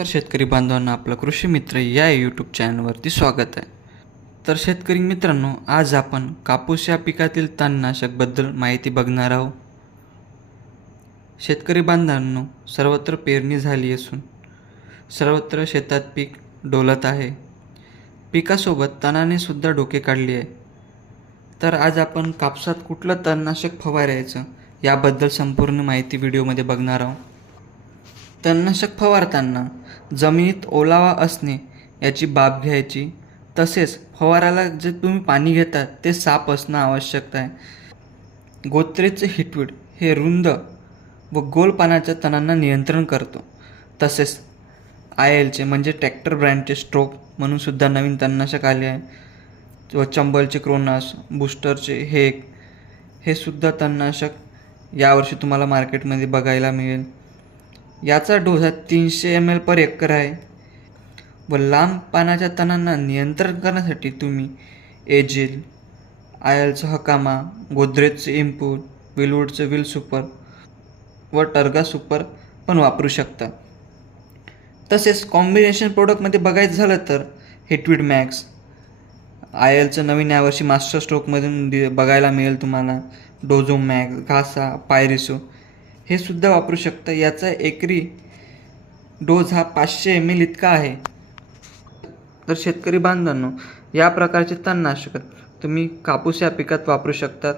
नमस्कार शेतकरी बांधवांना आपलं कृषी मित्र या यूट्यूब चॅनलवरती स्वागत आहे. तर शेतकरी मित्रांनो आज आपण कापूस या पिकातील तणनाशकबद्दल माहिती बघणार आहोत. शेतकरी बांधवांनो सर्वत्र पेरणी झाली असून सर्वत्र शेतात पीक डोलत आहे. पिकासोबत तणाने सुद्धा डोके काढले आहे. तर आज आपण कापसात कुठलं तणनाशक फवारायचं याबद्दल संपूर्ण माहिती व्हिडिओमध्ये बघणार आहोत. तणनाशक फवारताना जमिनीत ओलावा असणे याची बाब घ्यायची. तसेच फवाराला जे तुम्ही पाणी घेता ते साफ असणं आवश्यक आहे. गोत्रेचे हिटवीड हे रुंद व गोल पानाच्या तणांना नियंत्रण करतो. तसेच आय एलचे म्हणजे ट्रॅक्टर ब्रँडचे स्ट्रोक म्हणून सुद्धा नवीन तणनाशक आले आहे. व चंबलचे क्रोनास बूस्टरचे हेक हे सुद्धा तणनाशक यावर्षी तुम्हाला मार्केटमध्ये बघायला मिळेल. याचा डोसा तीनशे एम एल पर एकर आहे. व लांब पानाच्या तणांना नियंत्रण करण्यासाठी तुम्ही एजेल आयलचं हकामा गोदरेजचं इम्पूट विलवूडचं विल सुपर व टर्गा सुपर पण वापरू शकता. तसेच कॉम्बिनेशन प्रोडक्टमध्ये बघायचं झालं तर हिटविड मॅक्स आय एलचं नवीन यावर्षी मास्टर स्ट्रोकमधून दि बघायला मिळेल तुम्हाला. डोझो मॅक्स घासा पायरिसो हे सुद्धा वापरू शकता. याचा एकरी डोस हा पाचशे एम एल इतका आहे. तर शेतकरी बांधवांनो या प्रकारचे तणनाशक तुम्ही कापूस या पिकात वापरू शकतात.